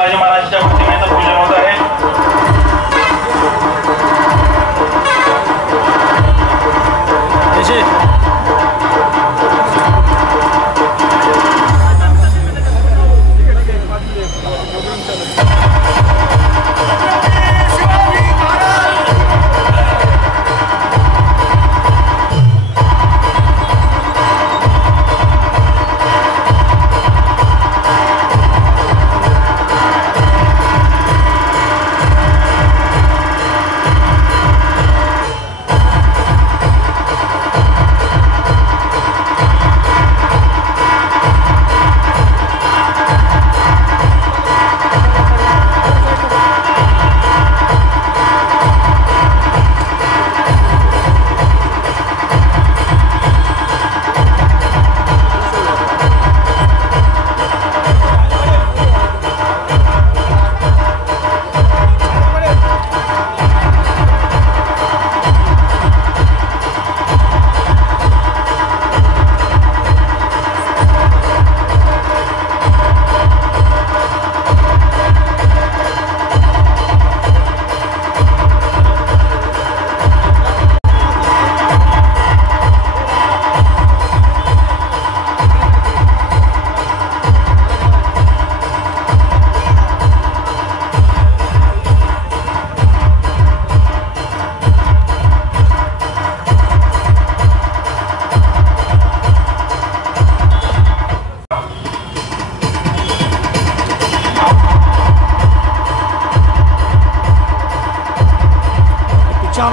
शिवाजी महाराजांच्या प्रतिमेचं पूजन होत आहे।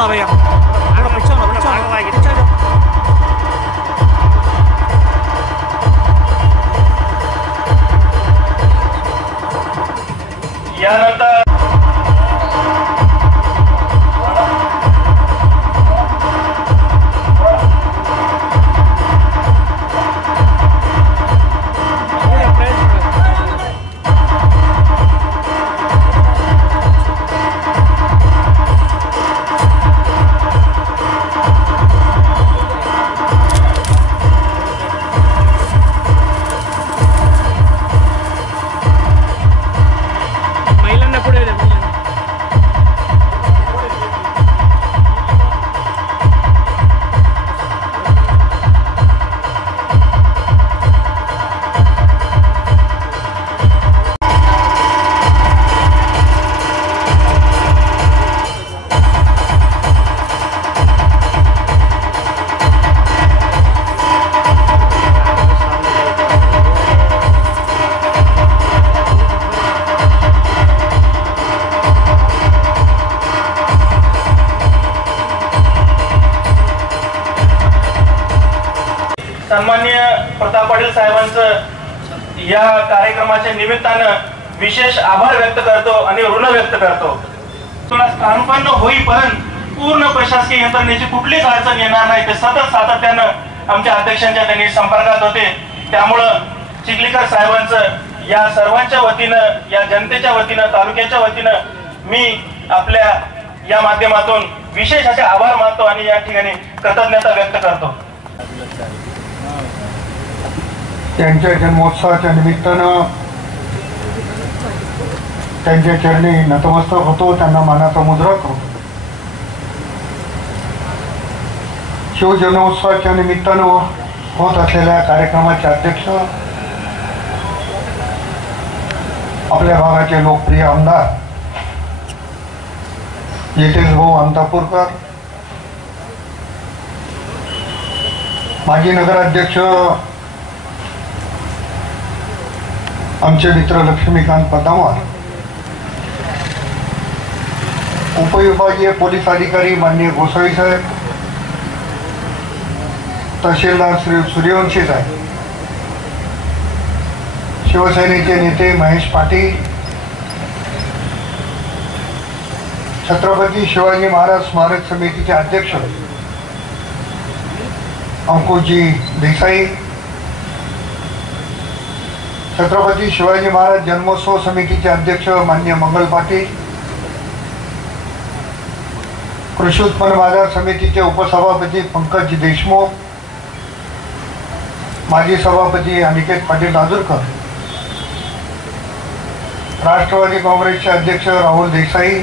भैया यानंतर सन्माननीय प्रताप पाटील साहेबांचं या कार्यक्रमाच्या निमित्तानं विशेष आभार व्यक्त करतो आणि ऋण व्यक्त करतो। तुला स्थानपन्न होईपर्यंत पूर्ण प्रशासकीय यंत्रणेची कुठलीच अडचण येणार नाही ते सतत सातत्यानं आमच्या अध्यक्षांच्या त्यांनी संपर्कात होते। त्यामुळं चिखलीकर साहेबांचं या सर्वांच्या वतीनं, या जनतेच्या वतीनं, तालुक्याच्या वतीनं मी आपल्या या माध्यमातून विशेष असे आभार मानतो आणि या ठिकाणी कृतज्ञता व्यक्त करतो। त्यांच्या जन्मोत्सवाच्या निमित्तानं त्यांच्या चरणी नतमस्तक होतो, त्यांना मानाचा मुद्रा करतो। शिवजन्मोत्सवाच्या निमित्तानं होत असलेल्या कार्यक्रमाचे अध्यक्ष आपल्या भागाचे लोकप्रिय आमदार येतेश भाऊ अंतापूरकर, माजी नगराध्यक्ष आमचे मित्र लक्ष्मीकांत पदामार, उपविभागीय पोलीस अधिकारी माननीय गोसावी साहेब, तहसीलदार श्री सूर्यवंशी साहेब, शिवसेनेचे नेते महेश पाटील, छत्रपती शिवाजी महाराज स्मारक समितीचे अध्यक्ष अंकुशजी देसाई, छत्रपती शिवाजी महाराज जन्मोत्सव समितीचे अध्यक्ष माननीय मंगल पाटील, कृषी उत्पन्न बाजार समितीचे उपसभापती पंकज देशमुख, माजी सभापती अनिकेत पाटील राजूरकर, राष्ट्रवादी काँग्रेसचे अध्यक्ष राहुल देसाई,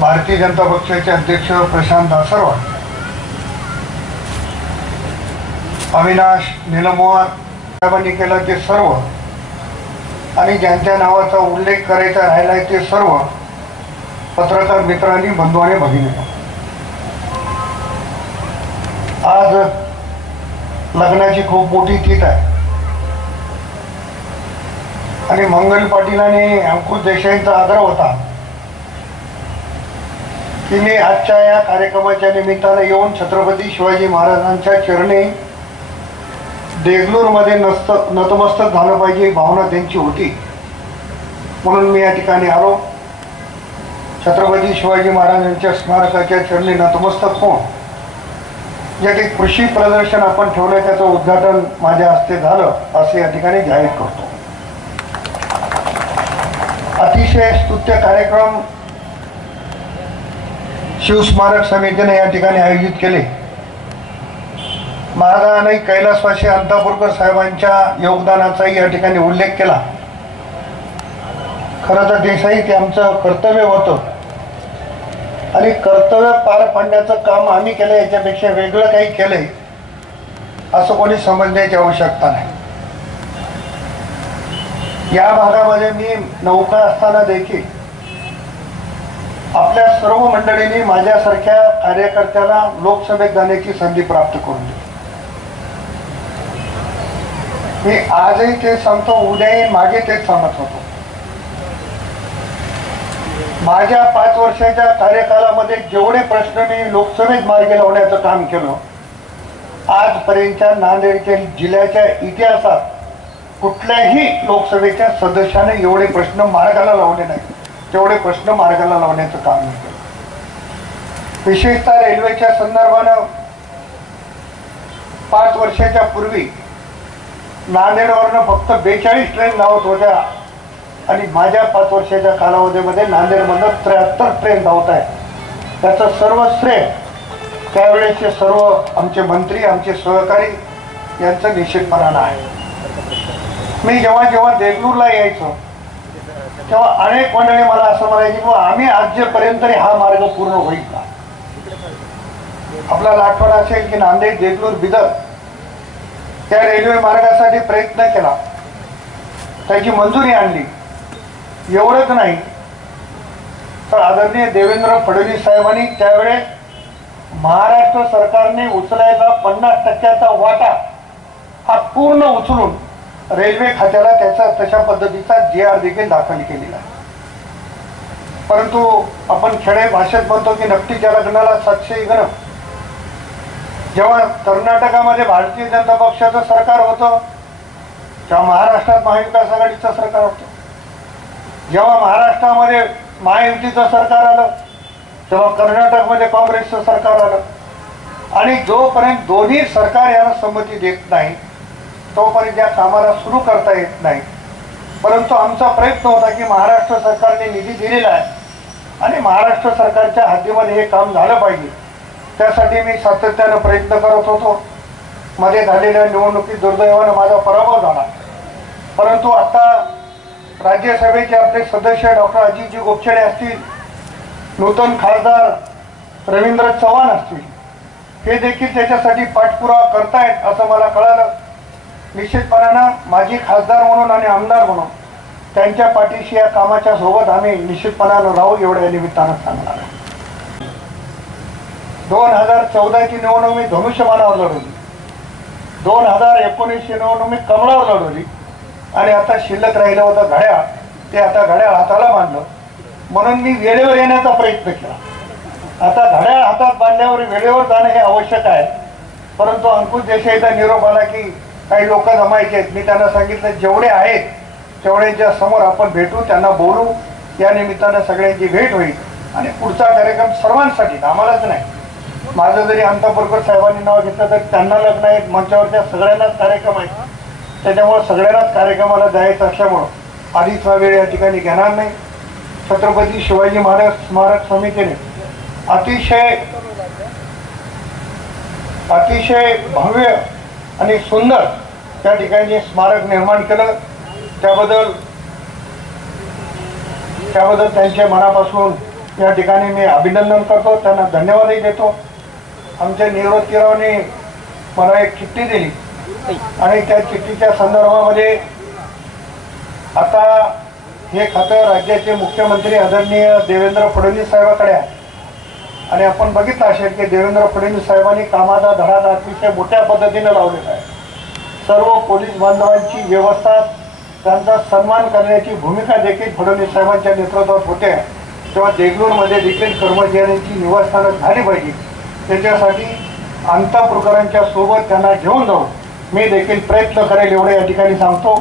भारतीय जनता पक्षाचे अध्यक्ष प्रशांत दासरवाड, अविनाश निलमवार साहेबांनी केला ते सर्व, आणि ज्यांच्या नावाचा उल्लेख करायचा राहिलाय ते सर्व पत्रकार मित्रांनी, बंधू आणि भगिनी, आज लग्नाची खूप मोठी तीथ आहे आणि मंगल पाटील आणि अंकुश देसाईंचा आग्रह होता की मी आजच्या या कार्यक्रमाच्या निमित्तानं येऊन छत्रपती शिवाजी महाराजांच्या चरणी देगलूरमध्ये नतमस्तक झालं पाहिजे, ही भावना त्यांची होती. म्हणून मी या ठिकाणी आलो. छत्रपती शिवाजी महाराजांच्या स्मारकाच्या चरणी नतमस्तक होऊन जे काही कृषी प्रदर्शन आपण ठेवलं त्याचं उद्घाटन माझ्या हस्ते झालं असे या ठिकाणी जाहीर करतो. अतिशय स्तुत्य कार्यक्रम शिवस्मारक समितीने या ठिकाणी आयोजित केले. महाराजांनी कैलासवासी अंतापूरकर साहेबांच्या योगदानाचाही या ठिकाणी उल्लेख केला. खरं तर देसाई ते आमचं कर्तव्य होतं आणि कर्तव्य पार पाडण्याचं काम आम्ही केलं, याच्यापेक्षा वेगळं काही केलंय असं कोणी समजण्याची आवश्यकता नाही. या भागामध्ये मी नौका असताना देखील आपल्या सर्व मंडळींनी माझ्यासारख्या कार्यकर्त्याला लोकसभेत जाण्याची संधी प्राप्त करून दिली. मी आजही ते सांगतो, उद्याही मागे तेच सांगत होतो. माझ्या 5 वर्षाच्या कार्यकालामध्ये जेवढे प्रश्न मी लोकसभेत मार्गी लावण्याचं काम केलं, आजपर्यंतच्या नांदेडच्या जिल्ह्याच्या इतिहासात कुठल्याही लोकसभेच्या सदस्याने एवढे प्रश्न मार्गाला लावले नाही, तेवढे प्रश्न मार्गाला लावण्याचं काम मी केलं. विशेषतः रेल्वेच्या संदर्भानं 5 वर्षाच्या पूर्वी नांदेडवरनं फक्त 42 ट्रेन धावत होत्या आणि माझ्या 5 वर्षाच्या कालावधीमध्ये नांदेडमधनं 73 ट्रेन धावत आहेत. त्याचं सर्व श्रेय त्यावेळेचे सर्व आमचे मंत्री, आमचे सहकारी यांचं निश्चितपणानं आहे. मी जेव्हा देगलूरला यायचो तेव्हा अनेक मंडळी मला असं म्हणायची की आम्ही आजपर्यंत हा मार्ग पूर्ण होईल का. आपल्याला आठवण असेल की नांदेड देगलूर बिदर त्या रेल्वे मार्गासाठी प्रयत्न केला, त्याची मंजुरी आणली. एवढंच नाही तर आदरणीय देवेंद्र फडणवीस साहेबांनी त्यावेळेस महाराष्ट्र सरकारने उचलायचा 50% वाटा हा पूर्ण उचलून रेल्वे खात्याला त्याचा तशा पद्धतीचा GR देखील दाखल केलेला आहे. परंतु आपण खेडे भाषेत म्हणतो की नक्की ज्या लग्नाला 700 गण. जेव्हा कर्नाटकामध्ये भारतीय जनता पक्षाचं सरकार होतं तेव्हा महाराष्ट्रात महाविकास आघाडीचं सरकार होतं. जेव्हा महाराष्ट्रामध्ये महायुतीचं सरकार आलं तेव्हा कर्नाटकमध्ये काँग्रेसचं सरकार आलं. आणि जोपर्यंत दोन्ही सरकार याला संमती देत नाही तोपर्यंत या कामाला सुरू करता येत नाही. परंतु आमचा प्रयत्न होता की महाराष्ट्र सरकारने निधी दिलेला आहे आणि महाराष्ट्र सरकारच्या हद्दीमध्ये हे काम झालं पाहिजे. त्यासाठी मी सातत्यानं प्रयत्न करत होतो. मध्ये झालेल्या निवडणुकीत दुर्दैवानं माझा पराभव झाला. परंतु आता राज्यसभेचे आपले सदस्य डॉक्टर अजितजी गोपछडे असतील, नूतन खासदार रवींद्र चव्हाण असतील, हे देखील त्याच्यासाठी पाठपुरावा करतायत असं मला कळालं. निश्चितपणानं माझी खासदार म्हणून आणि आमदार म्हणून त्यांच्या पाठीशी या कामाच्या सोबत आम्ही निश्चितपणानं राहू एवढ्या निमित्तानं सांगणार आहे. 2014ची निवडणूक मी धनुष्यबाणावर लढवली, 2019ची निवडणूक मी कमळावर लढवली आणि आता शिल्लक राहिलं होतं घड्याळ, ते आता घड्याळ हाताला बांधलं. म्हणून मी वेळेवर येण्याचा प्रयत्न केला. आता घड्याळ हातात बांधल्यावर वेळेवर जाणं हे आवश्यक आहे. परंतु अंकुश देसाईचा निरोप आला की काही लोक जमायचे आहेत. मी त्यांना सांगितलं जेवढे आहेत तेवढ्यांच्या समोर आपण भेटू, त्यांना बोलू. या निमित्तानं सगळ्यांची भेट होईल आणि पुढचा कार्यक्रम सर्वांसाठी, आम्हालाच नाही. माझं जरी अंतापूरकर साहेबांनी नाव घेतलं तर त्यांना लग्न आहेत, मंचावरच्या सगळ्यांनाच कार्यक्रम आहेत. त्याच्यामुळे सगळ्यांनाच कार्यक्रमाला जायचं असल्यामुळं आधीचा वेळ या ठिकाणी घेणार नाही. छत्रपती शिवाजी महाराज स्मारक समितीने अतिशय भव्य आणि सुंदर त्या ठिकाणी स्मारक निर्माण केलं. त्याबद्दल त्याबद्दल त्यांचे मनापासून या ठिकाणी मी अभिनंदन करतो, त्यांना धन्यवादही देतो. आमच्या निवृत्तीरावने मला एक चिठ्ठी दिली आणि त्या चिठ्ठीच्या संदर्भामध्ये आता हे खातं राज्याचे मुख्यमंत्री आदरणीय देवेंद्र फडणवीस साहेबांकडे आहे आणि आपण बघितलं असेल की देवेंद्र फडणवीस साहेबांनी कामाचा धडाका अतिशय मोठ्या पद्धतीने लावलेला आहे. सर्व पोलीस बांधवांची व्यवस्था, त्यांचा सन्मान करण्याची भूमिका देखील फडणवीस साहेबांच्या नेतृत्वात होते. तेव्हा देगलूरमध्ये देखील कर्मचाऱ्यांची निवासस्थानं झाली पाहिजे, त्याच्यासाठी अंतःपुरकरांच्या सोबत त्यांना घेऊन जाऊन मी देखील प्रयत्न करेल एवढे या ठिकाणी सांगतो.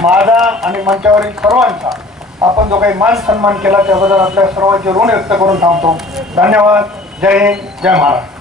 माझा आणि मंचावरील सर्वांचा आपण जो काही मान सन्मान केला त्याबद्दल आपल्या सर्वांचे ऋण व्यक्त करून थांबतो. धन्यवाद. जय हिंद, जय महाराष्ट्र.